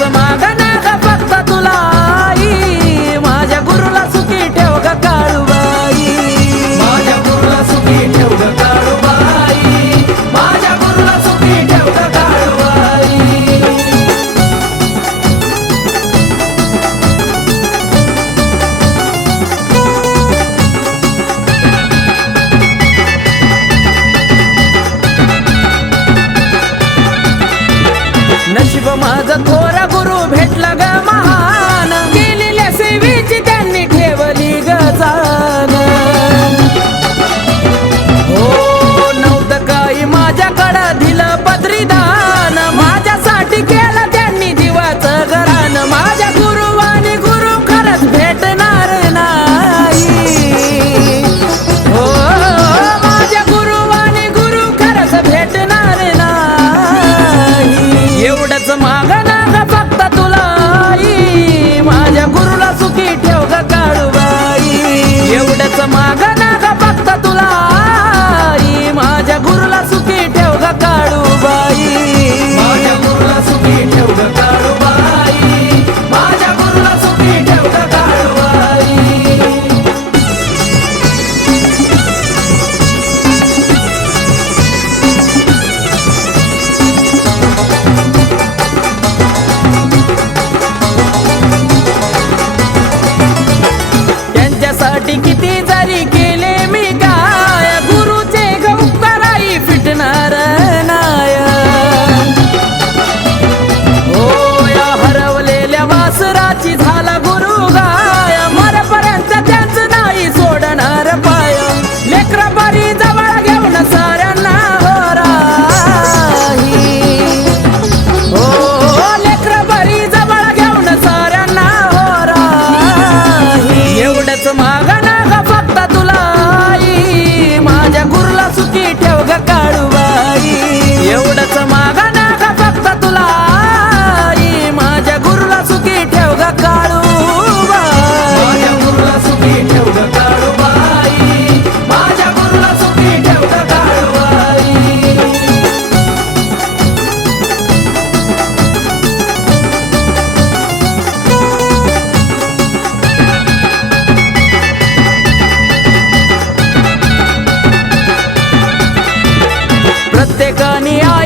समाधान झाला प्रत्येकाने आई